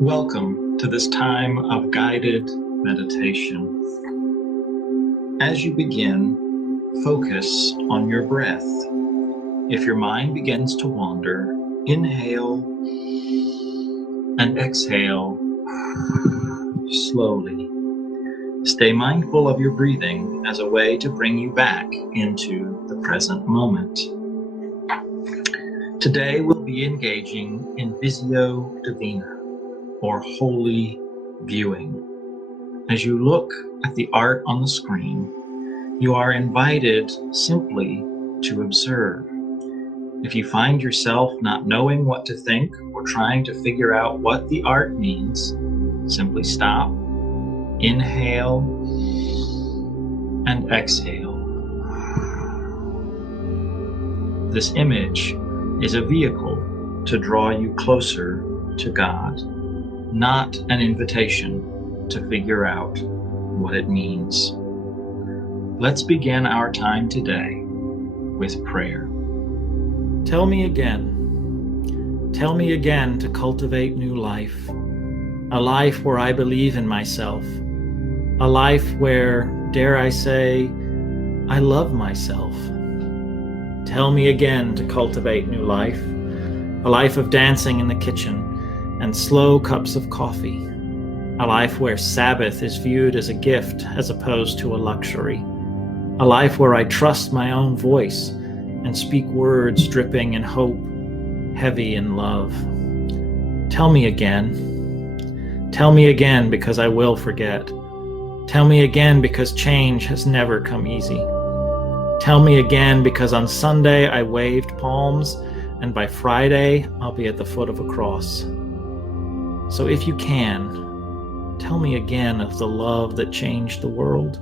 Welcome to this time of guided meditation. As you begin, focus on your breath. If your mind begins to wander, inhale and exhale slowly. Stay mindful of your breathing as a way to bring you back into the present moment. Today we'll be engaging in Visio, Divina, or holy viewing. As you look at the art on the screen, you are invited simply to observe. If you find yourself not knowing what to think or trying to figure out what the art means, simply stop, inhale, and exhale. This image is a vehicle to draw you closer to God, not an invitation to figure out what it means. Let's begin our time today with prayer. Tell me again to cultivate new life, a life where I believe in myself, a life where, dare I say, I love myself. Tell me again to cultivate new life, a life of dancing in the kitchen and slow cups of coffee, a life where Sabbath is viewed as a gift as opposed to a luxury, a life where I trust my own voice and speak words dripping in hope, heavy in love. Tell me again because I will forget. Tell me again because change has never come easy. Tell me again because on Sunday I waved palms and by Friday I'll be at the foot of a cross. So if you can, tell me again of the love that changed the world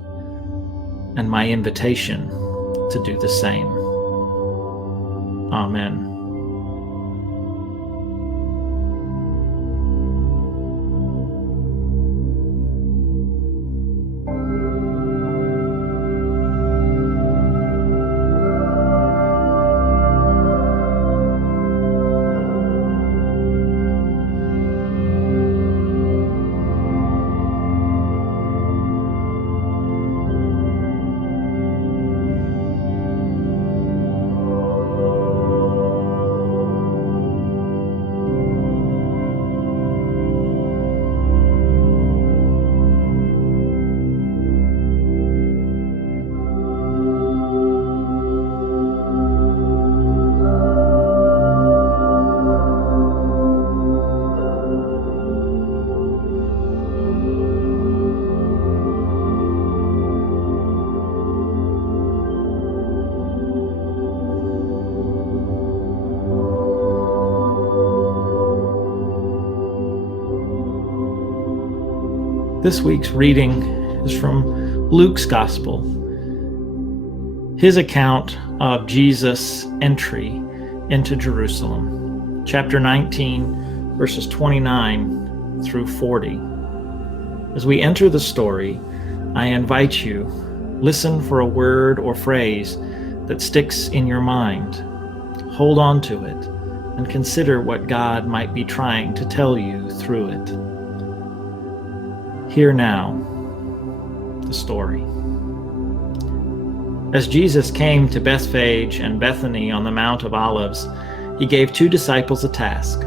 and my invitation to do the same. Amen. This week's reading is from Luke's Gospel, his account of Jesus' entry into Jerusalem, chapter 19, verses 29 through 40. As we enter the story, I invite you, listen for a word or phrase that sticks in your mind. Hold on to it and consider what God might be trying to tell you through it. Hear now the story. As Jesus came to Bethphage and Bethany on the Mount of Olives, he gave 2 disciples a task.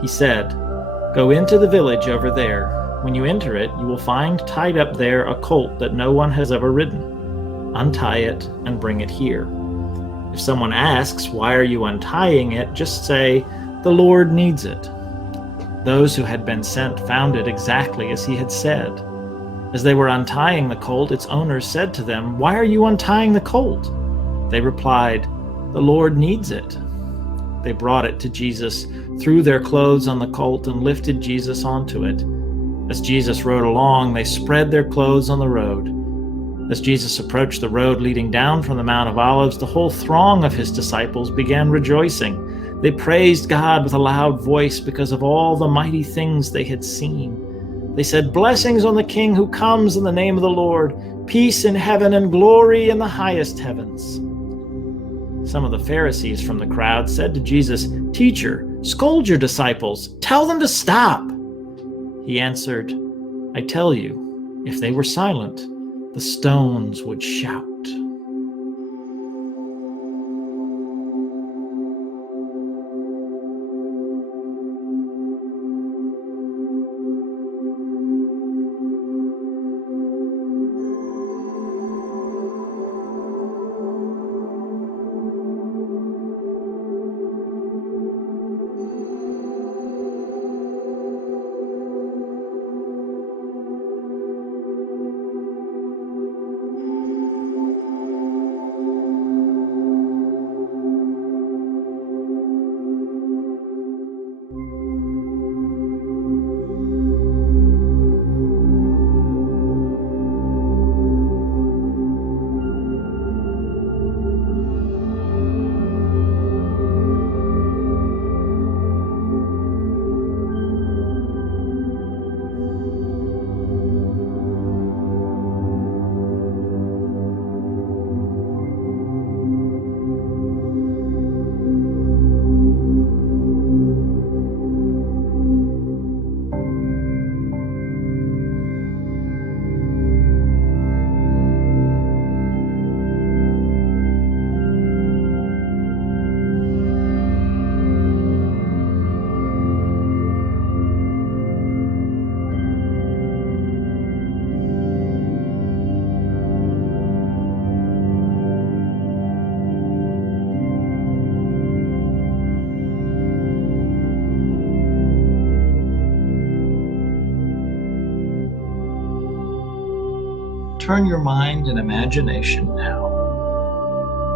He said, "Go into the village over there. When you enter it, you will find tied up there a colt that no one has ever ridden. Untie it and bring it here. If someone asks, 'Why are you untying it?' just say, 'The Lord needs it.'" Those who had been sent found it exactly as he had said. As they were untying the colt, its owners said to them, "Why are you untying the colt?" They replied, "The Lord needs it." They brought it to Jesus, threw their clothes on the colt, and lifted Jesus onto it. As Jesus rode along, they spread their clothes on the road. As Jesus approached the road leading down from the Mount of Olives, the whole throng of his disciples began rejoicing. They praised God with a loud voice because of all the mighty things they had seen. They said, "Blessings on the King who comes in the name of the Lord, peace in heaven and glory in the highest heavens." Some of the Pharisees from the crowd said to Jesus, "Teacher, scold your disciples. Tell them to stop." He answered, I tell you, if they were silent, the stones would shout. Turn your mind and imagination now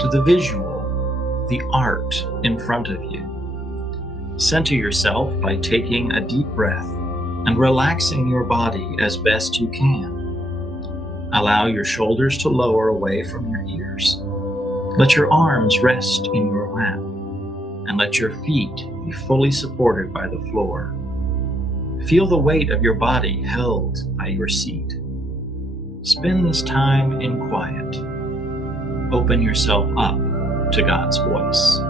to the visual, the art in front of you. Center yourself by taking a deep breath and relaxing your body as best you can. Allow your shoulders to lower away from your ears. Let your arms rest in your lap, and let your feet be fully supported by the floor. Feel the weight of your body held by your seat. Spend this time in quiet. Open yourself up to God's voice.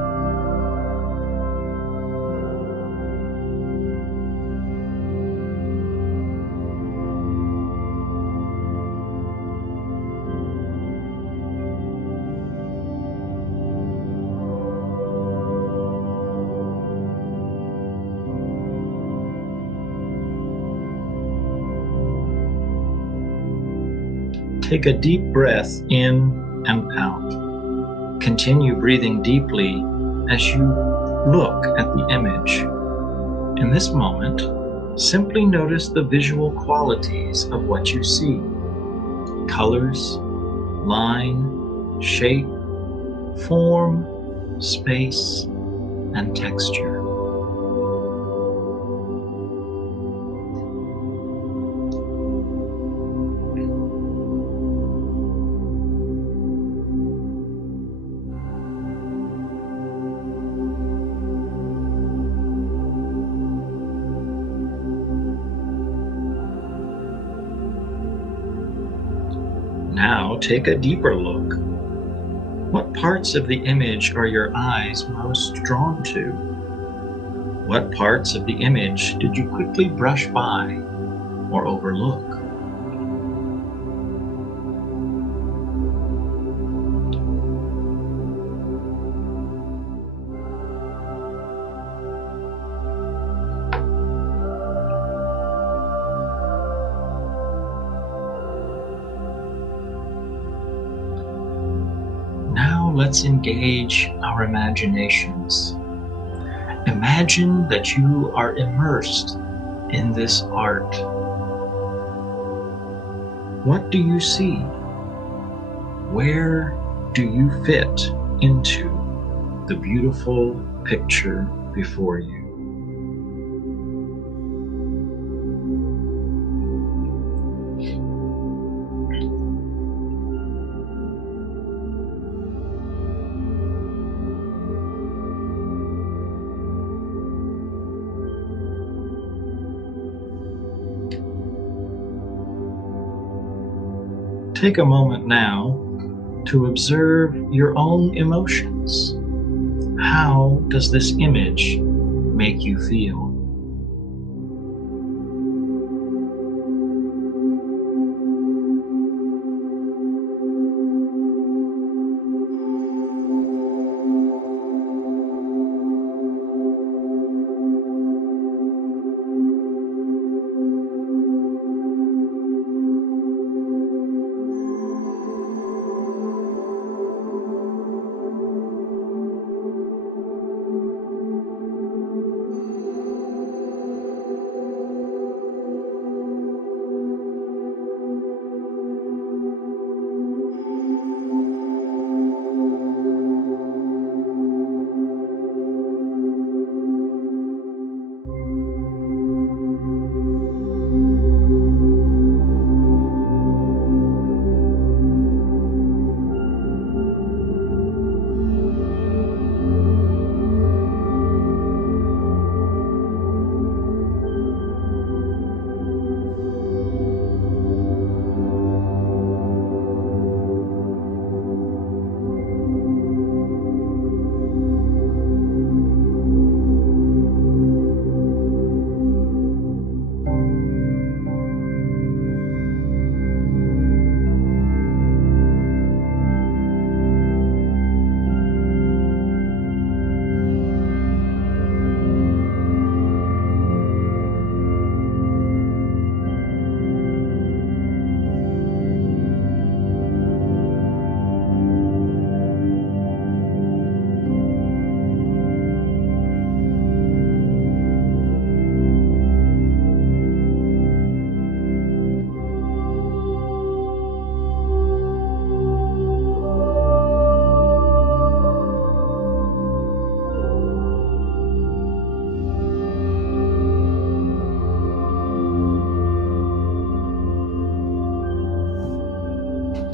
Take a deep breath in and out. Continue breathing deeply as you look at the image. In this moment, simply notice the visual qualities of what you see. Colors, line, shape, form, space, and texture. Now take a deeper look. What parts of the image are your eyes most drawn to? What parts of the image did you quickly brush by or overlook? Let's engage our imaginations. Imagine that you are immersed in this art. What do you see? Where do you fit into the beautiful picture before you? Take a moment now to observe your own emotions. How does this image make you feel?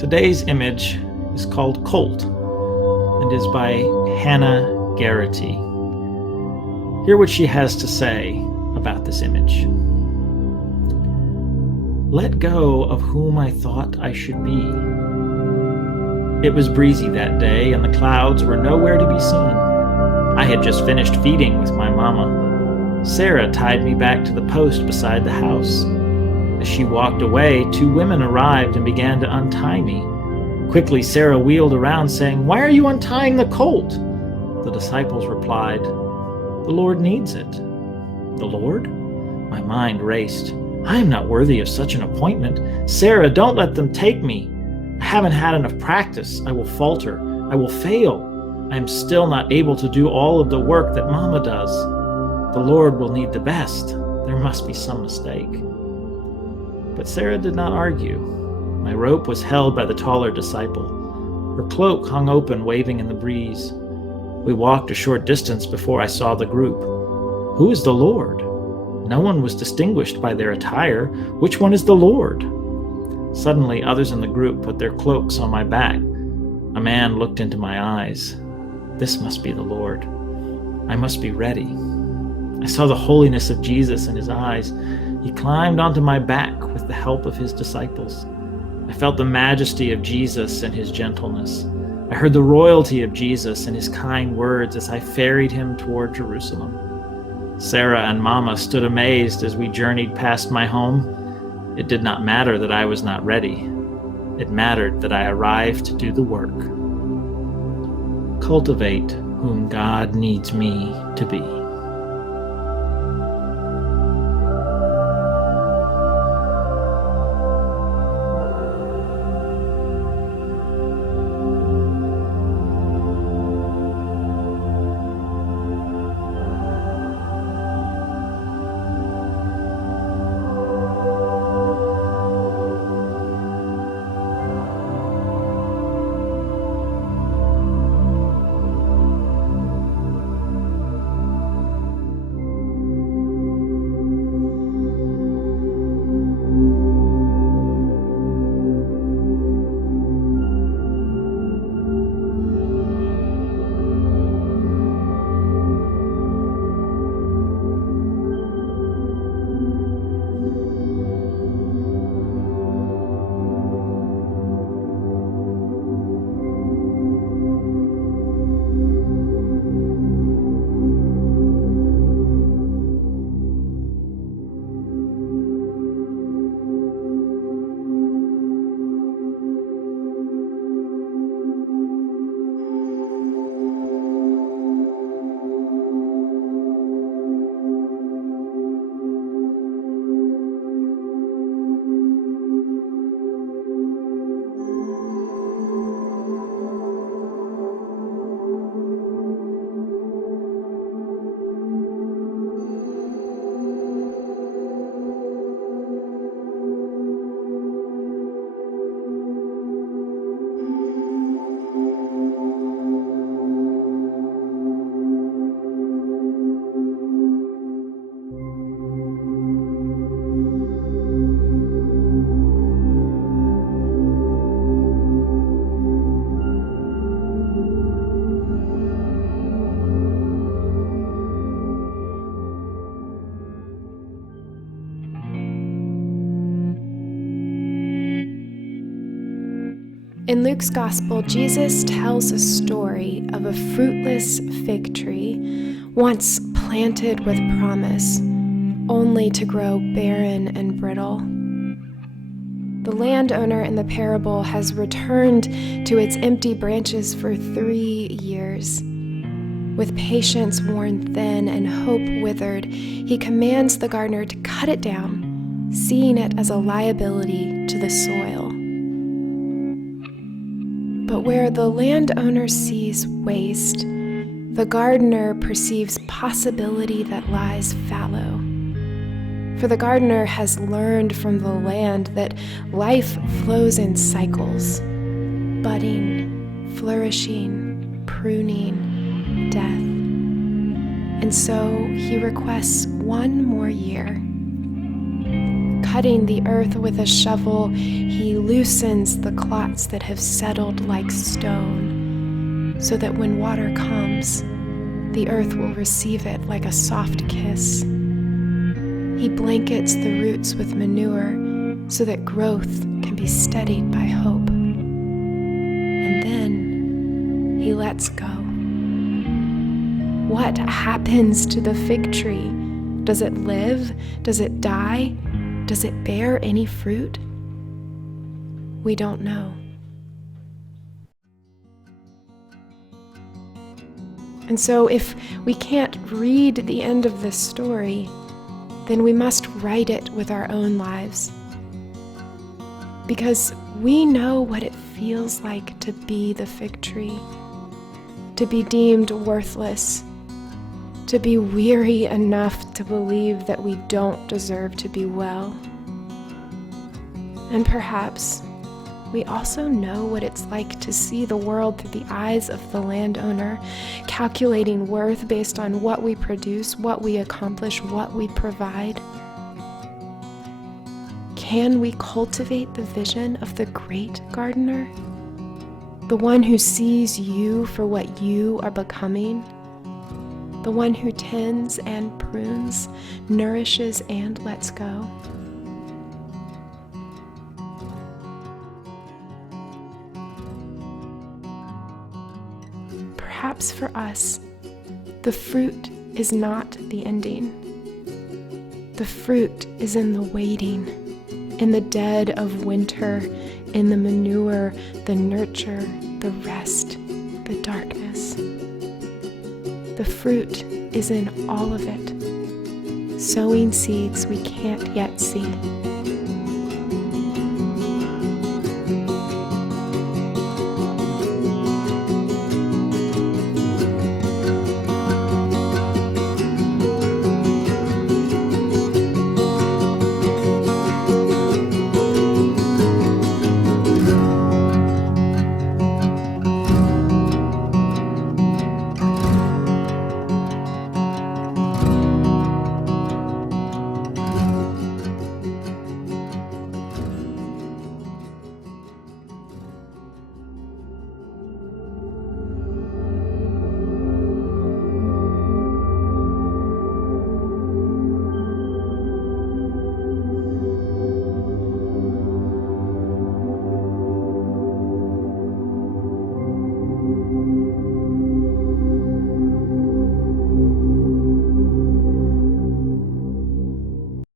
Today's image is called Colt and is by Hannah Garrity. Hear what she has to say about this image. Let go of whom I thought I should be. It was breezy that day, and the clouds were nowhere to be seen. I had just finished feeding with my mama. Sarah tied me back to the post beside the house. As she walked away, 2 women arrived and began to untie me. Quickly, Sarah wheeled around, saying, "Why are you untying the colt?" The disciples replied, "The Lord needs it." The Lord? My mind raced. I am not worthy of such an appointment. Sarah, don't let them take me. I haven't had enough practice. I will falter. I will fail. I am still not able to do all of the work that Mama does. The Lord will need the best. There must be some mistake. But Sarah did not argue. My rope was held by the taller disciple. Her cloak hung open, waving in the breeze. We walked a short distance before I saw the group. Who is the Lord? No one was distinguished by their attire. Which one is the Lord? Suddenly, others in the group put their cloaks on my back. A man looked into my eyes. This must be the Lord. I must be ready. I saw the holiness of Jesus in his eyes. He climbed onto my back with the help of his disciples. I felt the majesty of Jesus and his gentleness. I heard the royalty of Jesus and his kind words as I ferried him toward Jerusalem. Sarah and Mama stood amazed as we journeyed past my home. It did not matter that I was not ready. It mattered that I arrived to do the work. Cultivate whom God needs me to be. In Luke's Gospel, Jesus tells a story of a fruitless fig tree, once planted with promise, only to grow barren and brittle. The landowner in the parable has returned to its empty branches for 3 years. With patience worn thin and hope withered, he commands the gardener to cut it down, seeing it as a liability to the soil. But where the landowner sees waste, the gardener perceives possibility that lies fallow. For the gardener has learned from the land that life flows in cycles, budding, flourishing, pruning, death. And so he requests one more year. cutting the earth with a shovel, he loosens the clots that have settled like stone, so that when water comes, the earth will receive it like a soft kiss. He blankets the roots with manure so that growth can be steadied by hope. And then he lets go. What happens to the fig tree? Does it live? Does it die? Does it bear any fruit? We don't know. And so if we can't read the end of this story, then we must write it with our own lives. Because we know what it feels like to be the fig tree, to be deemed worthless, to be weary enough to believe that we don't deserve to be well. And perhaps we also know what it's like to see the world through the eyes of the landowner, calculating worth based on what we produce, what we accomplish, what we provide. Can we cultivate the vision of the great gardener? The one who sees you for what you are becoming? The one who tends and prunes, nourishes and lets go? Perhaps for us, the fruit is not the ending. The fruit is in the waiting, in the dead of winter, in the manure, the nurture, the rest, the darkness. The fruit is in all of it, sowing seeds we can't yet see.